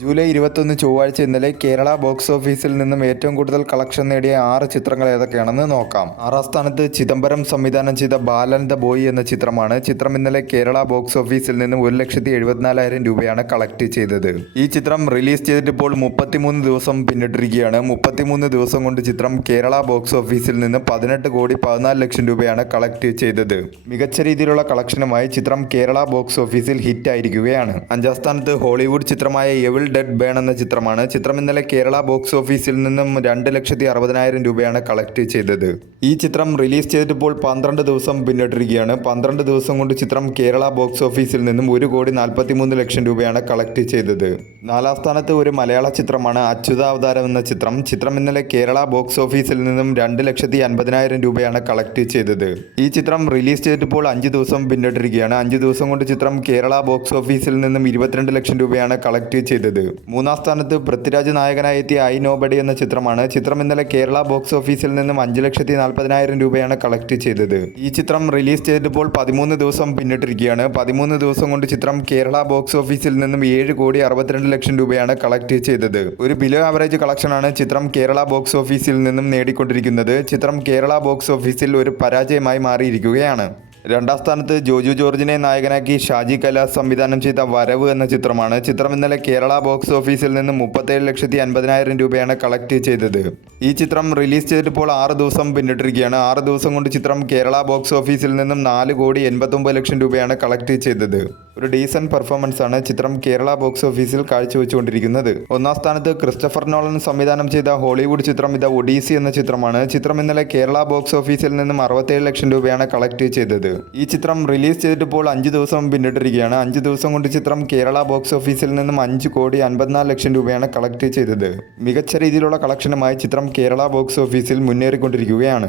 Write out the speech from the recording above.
July 21 ചൊവ്വാഴ്ച ഇന്നലെ Kerala box ഓഫീസിൽ നിന്നും ഏറ്റവും കൂടുതൽ കളക്ഷൻ നേടിയ 6 ചിത്രങ്ങൾ ഏതൊക്കെയാണെന്ന് നോക്കാം. 6ാം സ്ഥാനത്ത് ചിദംബരം സംവിധാനം ചെയ്ത ബാലൻ ദ ബോയ് എന്ന ചിത്രമാണ്. ചിത്രം ഇന്നലെ കേരള ബോക്സ് ഓഫീസിൽ നിന്നും 1,74,000 രൂപയാണ് കളക്ട് ചെയ്തത്. ഈ ചിത്രം റിലീസ് ചെയ്തിട്ടിപ്പോൾ 33 ദിവസം പിന്നിട്ടിരിക്കുകയാണ്. 33 ദിവസം കൊണ്ട് ചിത്രം കേരള ബോക്സ് ഓഫീസിൽ നിന്ന് 18 കോടി 14 ലക്ഷം രൂപയാണ് കളക്ട് ചെയ്തത്. മികച്ച രീതിയിലുള്ള കളക്ഷനുമായി ചിത്രം കേരള ബോക്സ് ഓഫീസിൽ ഹിറ്റായിരിക്കുകയാണ്. 5ാം സ്ഥാനത്ത് ഹോളിവുഡ് ചിത്രമായ എവിൾ ഡെഡ് ബേൺ എന്ന ചിത്രമാണ്. ചിത്രം ഇന്നലെ കേരള ബോക്സ് ഓഫീസിൽ നിന്നും 2,60,000 രൂപയാണ് കളക്ട് ചെയ്തത്. ഈ ചിത്രം റിലീസ് ചെയ്തിട്ടിപ്പോൾ 12 ദിവസം പിന്നിട്ടിരിക്കുകയാണ്. 12 ദിവസം കൊണ്ട് ചിത്രം കേരള ബോക്സ് ഓഫീസിൽ നിന്നും 1 കോടി 43 ലക്ഷം രൂപയാണ് കളക്ട് ചെയ്തത്. 4ാം സ്ഥാനത്ത് ഒരു മലയാള ചിത്രമാണ് അച്യുതാവതാരം എന്ന ചിത്രം. ചിത്രം ഇന്നലെ കേരള ബോക്സ് ഓഫീസിൽ നിന്നും 2,50,000 രൂപയാണ് കളക്ട് ചെയ്തത്. ഈ ചിത്രം റിലീസ് ചെയ്തിട്ടിപ്പോൾ 5 ദിവസം പിന്നിട്ടിരിക്കുകയാണ്. 5 ദിവസം കൊണ്ട് ചിത്രം കേരള ബോക്സ് ഓഫീസിൽ നിന്നും 22 ലക്ഷം രൂപയാണ് കളക്ട് ചെയ്തത്. 3ാം സ്ഥാനത്ത് പൃഥ്വിരാജ് നായകനായി എത്തിയ ഐ നോബഡി എന്ന ചിത്രമാണ്. ചിത്രം ഇന്നലെ കേരള ബോക്സ് ഓഫീസിൽ നിന്നും 5,40,000 രൂപയാണ് കളക്ട് ചെയ്തത്. ഈ ചിത്രം റിലീസ് ചെയ്തിട്ടിപ്പോൾ 13 ദിവസം പിന്നിട്ടിരിക്കുകയാണ്. 13 ദിവസം കൊണ്ട് ചിത്രം കേരള ബോക്സ് ഓഫീസിൽ നിന്നും 7 കോടി 62 ലക്ഷം രൂപയാണ് കളക്ട് ചെയ്തത്. ഒരു ബിലോ ആവറേജ് കളക്ഷനാണ് ചിത്രം കേരള ബോക്സ് ഓഫീസിൽ നിന്നും നേടിക്കൊണ്ടിരിക്കുന്നത്. ചിത്രം കേരള ബോക്സ് ഓഫീസിൽ ഒരു പരാജയമായി മാറിയിരിക്കുകയാണ്. 2ാം സ്ഥാനത്ത് ജോജു ജോർജിനെ നായകനാക്കി ഷാജി കൈലാസ് സംവിധാനം ചെയ്ത വരവ് എന്ന ചിത്രമാണ്. ചിത്രം ഇന്നലെ കേരള ബോക്സ് ഓഫീസിൽ നിന്നും 37,50,000 രൂപയാണ് കളക്ട് ചെയ്തത്. ഈ ചിത്രം റിലീസ് ചെയ്തിട്ടിപ്പോൾ 6 ദിവസം പിന്നിട്ടിരിക്കുകയാണ്. 6 ദിവസം കൊണ്ട് ചിത്രം കേരള ബോക്സ് ഓഫീസിൽ നിന്നും 4 കോടി 89 ലക്ഷം രൂപയാണ് കളക്ട് ചെയ്തത്. ഒരു ഡീസന്റ് പെർഫോമൻസ് ആണ് ചിത്രം കേരള ബോക്സ് ഓഫീസിൽ കാഴ്ചവെച്ചുകൊണ്ടിരിക്കുന്നത്. 1ാം സ്ഥാനത്ത് ക്രിസ്റ്റഫർ നോളൻ സംവിധാനം ചെയ്ത ഹോളിവുഡ് ചിത്രം ദ ഒഡീസി എന്ന ചിത്രമാണ്. ചിത്രം ഇന്നലെ കേരള ബോക്സ് ഓഫീസിൽ നിന്നും 67 ലക്ഷം രൂപയാണ് കളക്ട് ചെയ്തത്. ഈ ചിത്രം റിലീസ് ചെയ്തിട്ടിപ്പോൾ 5 ദിവസം പിന്നിട്ടിരിക്കുകയാണ്. 5 ദിവസം കൊണ്ട് ചിത്രം കേരള ബോക്സ് ഓഫീസിൽ നിന്നും 5 കോടി 54 ലക്ഷം രൂപയാണ് കളക്ട് ചെയ്തത്. മികച്ച രീതിയിലുള്ള കളക്ഷനുമായി ചിത്രം കേരള ബോക്സ് ഓഫീസിൽ മുന്നേറിക്കൊണ്ടിരിക്കുകയാണ്.